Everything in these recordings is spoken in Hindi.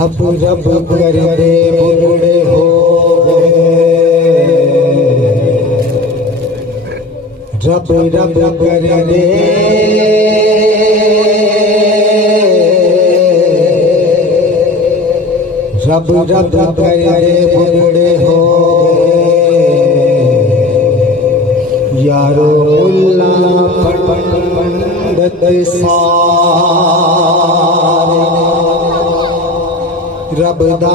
रब रब कर दे बुरे हो रब रब कर दे रब रब कर दे बुरे हो यारो मुल्ला पंडित सारे रब दा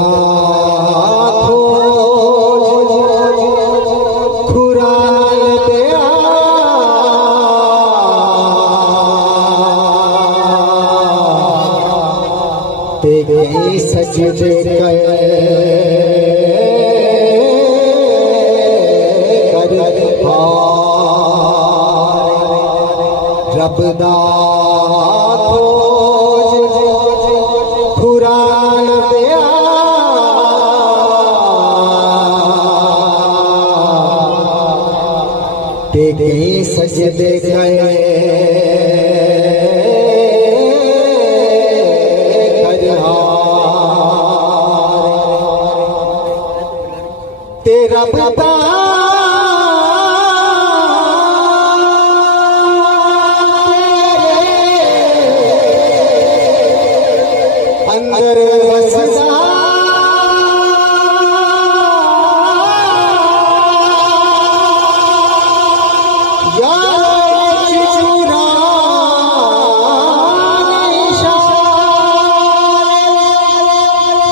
खुरान दिया तेरे सजदे कर रब दा खुरान दिया तेरे सजदे तेरा बता अंदर वसदा या चुरा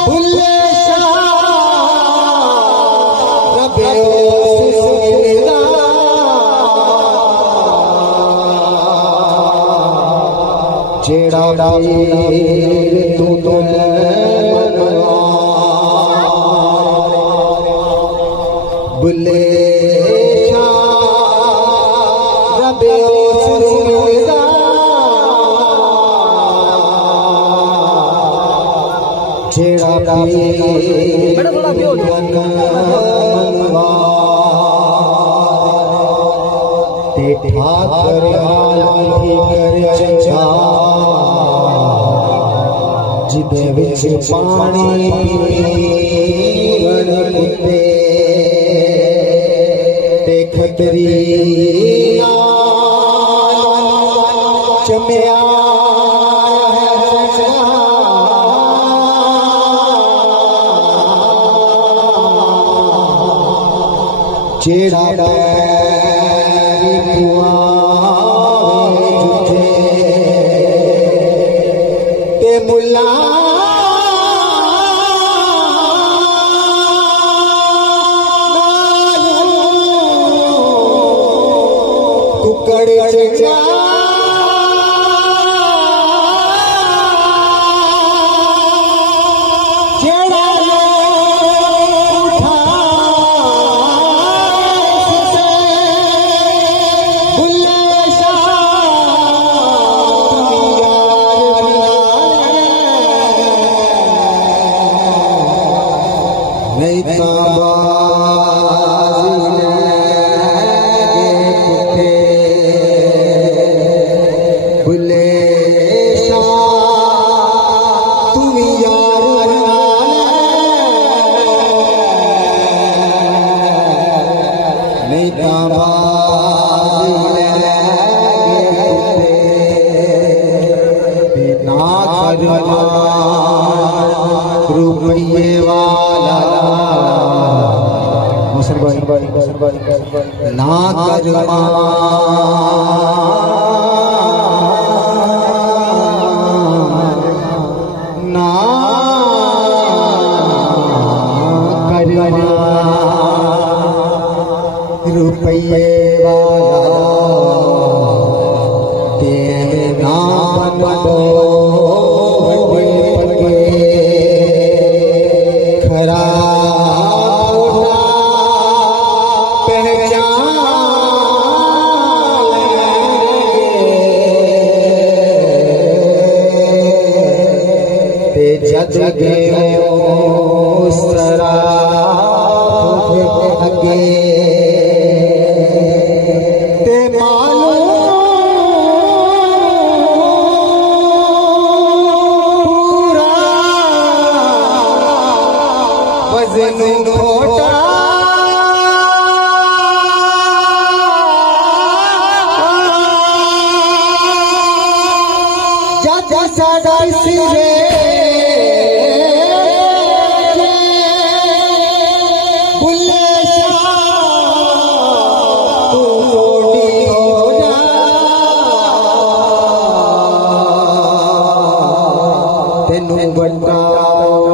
बुल्ले शाह रबे सुनिदा जेड़ा पीर तू बुल्ले शाह रबे सुनिदा जेड़ा पीर ते ठाकर आली कर चंगा जिदे विच पानी पीवण कुत्ते ते खतरी चमया जेड़ा ते मुल्ला कुकड़ जा जेड़ा उठा नहीं बुले शाह तुम यार नहीं रुपये वाला ना करमा ना करमा रुपये रुपये वाला तेरे नाम बनो पगे खरा जग सरा अगे ते मालूम पूरा वजन खोटा जग साडा सिरे तेनू बड़ा